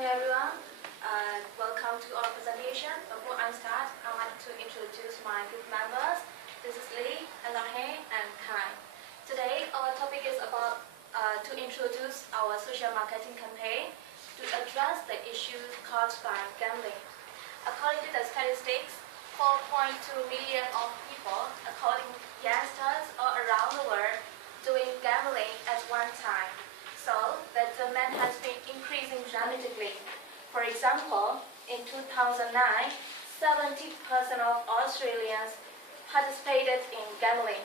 morning, everyone. Welcome to our presentation. Before I start, I'd like to introduce my group members. This is Lee, Khine, and Kai. Today, our topic is about to introduce our social marketing campaign to address the issues caused by gambling. According to the statistics, 4.2 million of people, according to youngsters all around the world, doing gambling at one time. So the demand has been increasing dramatically. For example, in 2009, 70% of Australians participated in gambling.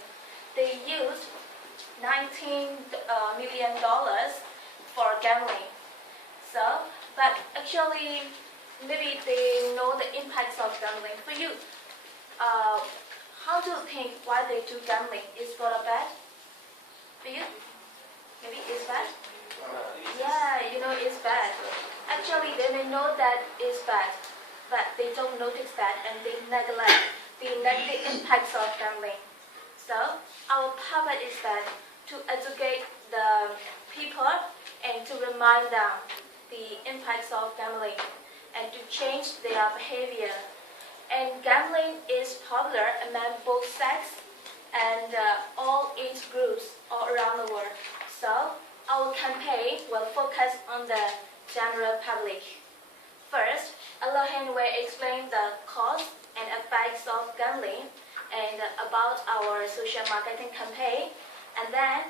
They used $19 million for gambling. But actually, maybe they know the impacts of gambling. For you, how do you think why they do gambling? Is good or bad? For you? Maybe it's bad? Yeah, it's bad. Actually, they may know that it's bad, but they don't notice that and they neglect the negative impacts of gambling. So, our purpose is that to educate the people and to remind them the impacts of gambling and to change their behavior. And gambling is popular among both sex and all age groups all around the world. So, our campaign will focus on the general public. First, Alohan will explain the cause and effects of gambling and about our social marketing campaign. And then,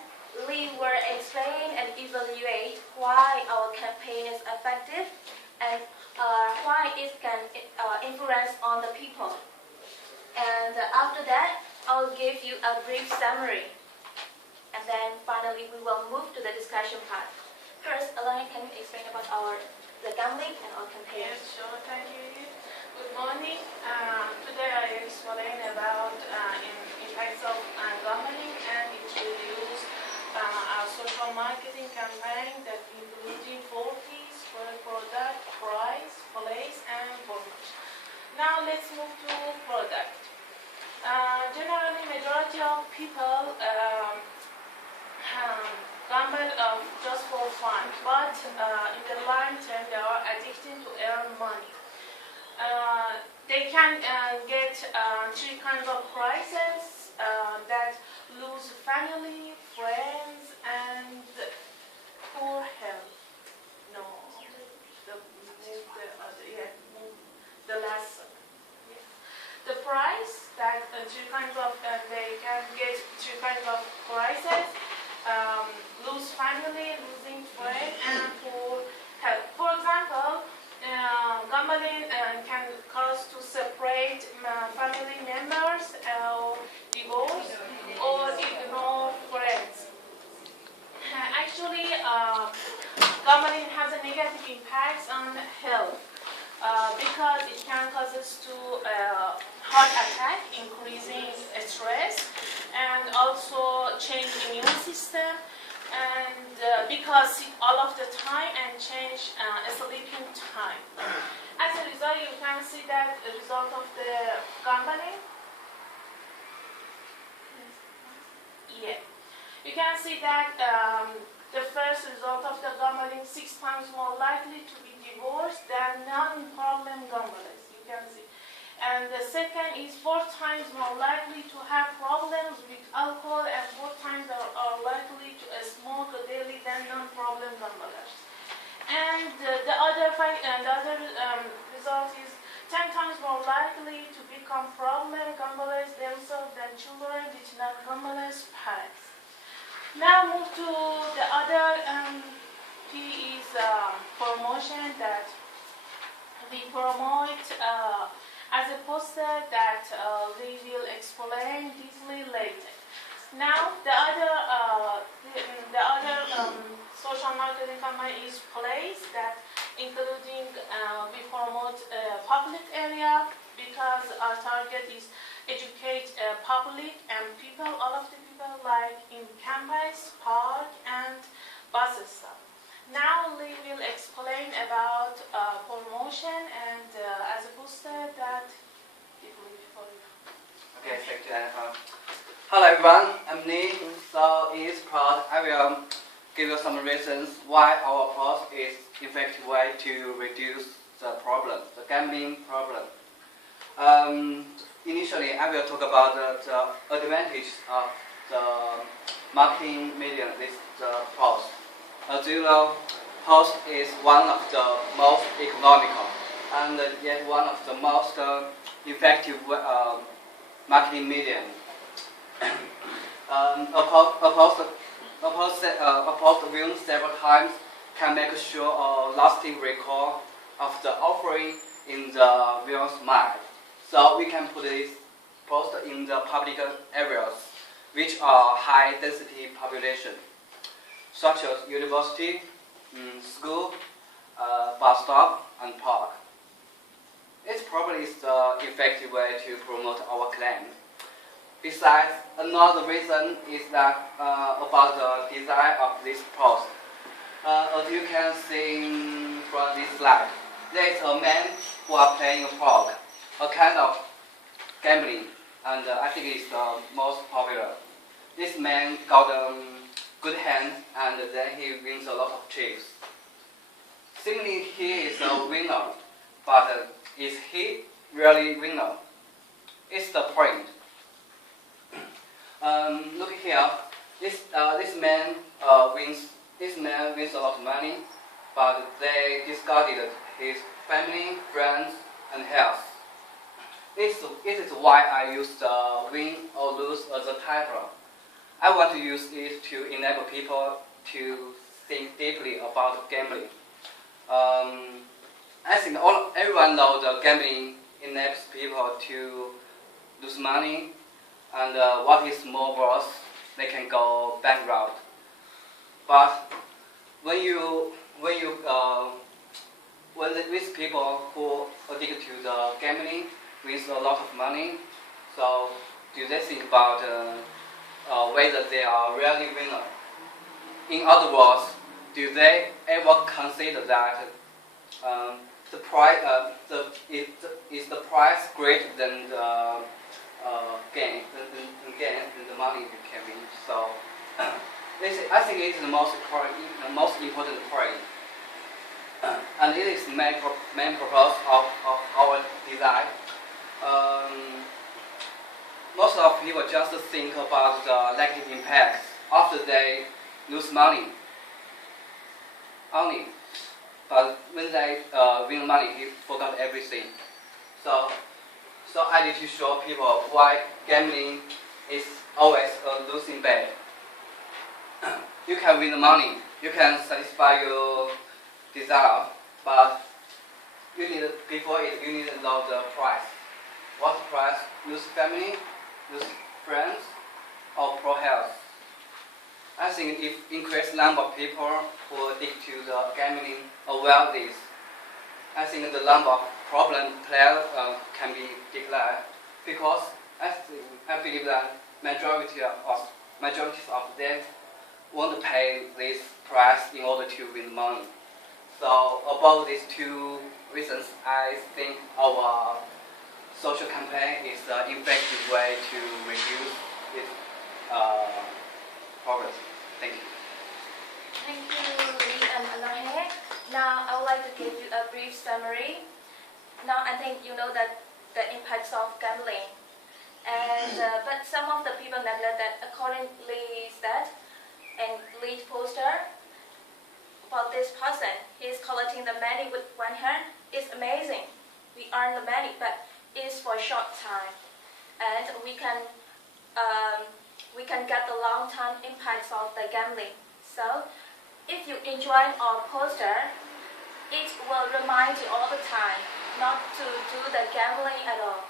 Lee will explain and evaluate why our campaign is effective and why it can influence on the people. And after that, I'll give you a brief summary. And then finally, we will move to the discussion part. First, Elaine, can you explain about the gambling and our campaign? Yes, sure. Thank you. Good morning. Today I explain about impacts of gambling and introduce our social marketing campaign that including 4 P's: product, price, place, and promotion. Now let's move to product. Generally, majority of people gamble just for fun, but in the long term they are addicted to earn money. They can get 3 kinds of prizes that lose family, friends, and poor health. No, the last. Yeah. The prize that 3 kinds of they can get 3 kinds of prizes. Lose family, losing friends, and poor health. For example, gambling can cause to separate family members, divorce, or ignore friends. Actually, gambling has a negative impact on health because it can cause us to heart attack, increasing stress, and also change immune system, and because sit all of the time and change sleeping time. As a result, you can see that the result of the gambling. Yeah, you can see that the first result of the gambling 6 times more likely to be divorced than non-problem gamblers. You can see. And the second is 4 times more likely to have problems with alcohol and 4 times are likely to smoke daily than non-problem gamblers. And the other result is 10 times more likely to become problem gamblers themselves than children with non-gamblers' parents. Now move to the other P is promotion that we promote as a poster that we will explain deeply later. Now, the other social marketing campaign is place that including we promote public area because our target is educate public and people, all of the people like in campus, park, and bus stop. Now we will explain about promotion and as a poster that it will be for you. Okay, thank you, Anna. Hello everyone, I'm Lee. So it's proud I will give you some reasons why our approach is effective way to reduce the problem, the gambling problem. Initially, I will talk about the advantage of the marketing medium, this the post. As you know, post is one of the most economical and yet one of the most effective marketing medium. A post viewed several times can make sure a lasting record of the offering in the viewer's mind. So we can put this post in the public areas which are high density population, such as university, school, bus stop, and park. It probably is the effective way to promote our claim. Besides, another reason is that about the design of this post. As you can see from this slide, there is a man who are playing poker, a kind of gambling, and I think it's the most popular. This man got a good hand, and then he wins a lot of chips. Seemingly he is a winner, but is he really winner? It's the point. Look here. This man wins. This man wins a lot of money, but they discarded his family, friends, and health. This is why I use the win or lose as a title. I want to use it to enable people to think deeply about gambling. I think everyone knows that gambling enables people to lose money, and what is more worse, they can go bankrupt. But when these people who addicted to the gambling wins a lot of money, so do they think about whether they are really winner? In other words, do they ever consider that the price is the price greater than the gain, the money you can win? So I think it is the most important point, and it is the main purpose of our design. Most of people just think about the negative impacts after they lose money only, but when they win money, they forgot everything. So I need to show people why gambling is always a losing bet. You can win the money, you can satisfy your desire, but before it you need to know the price. What price? Lose family, lose friends, or poor health. I think if increased number of people who addict to the gambling aware of this, I think the number of problem players can be declared, because I believe that majority of them want to pay this price in order to win money. So about these two reasons, I think our social campaign is an effective way to reduce this problem. Thank you. Thank you, Lee and Alohe. Now, I would like to give you a brief summary. Now, I think you know that the impacts of gambling, and but some of the people neglect that. Accordingly, said and lead poster about this person. He's collecting the money with one hand. It's amazing. We earn the money, but it's for a short time, and we can get the long-term impacts of the gambling. So, if you enjoy our poster, it will remind you all the time not to do the gambling at all,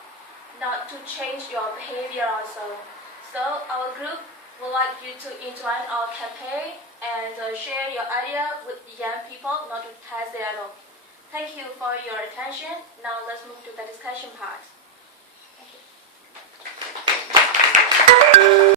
not to change your behavior also. So, our group would like you to enjoy our campaign and share your idea with young people, not to test it at all. Thank you for your attention. Now let's move to the discussion part. Thank you.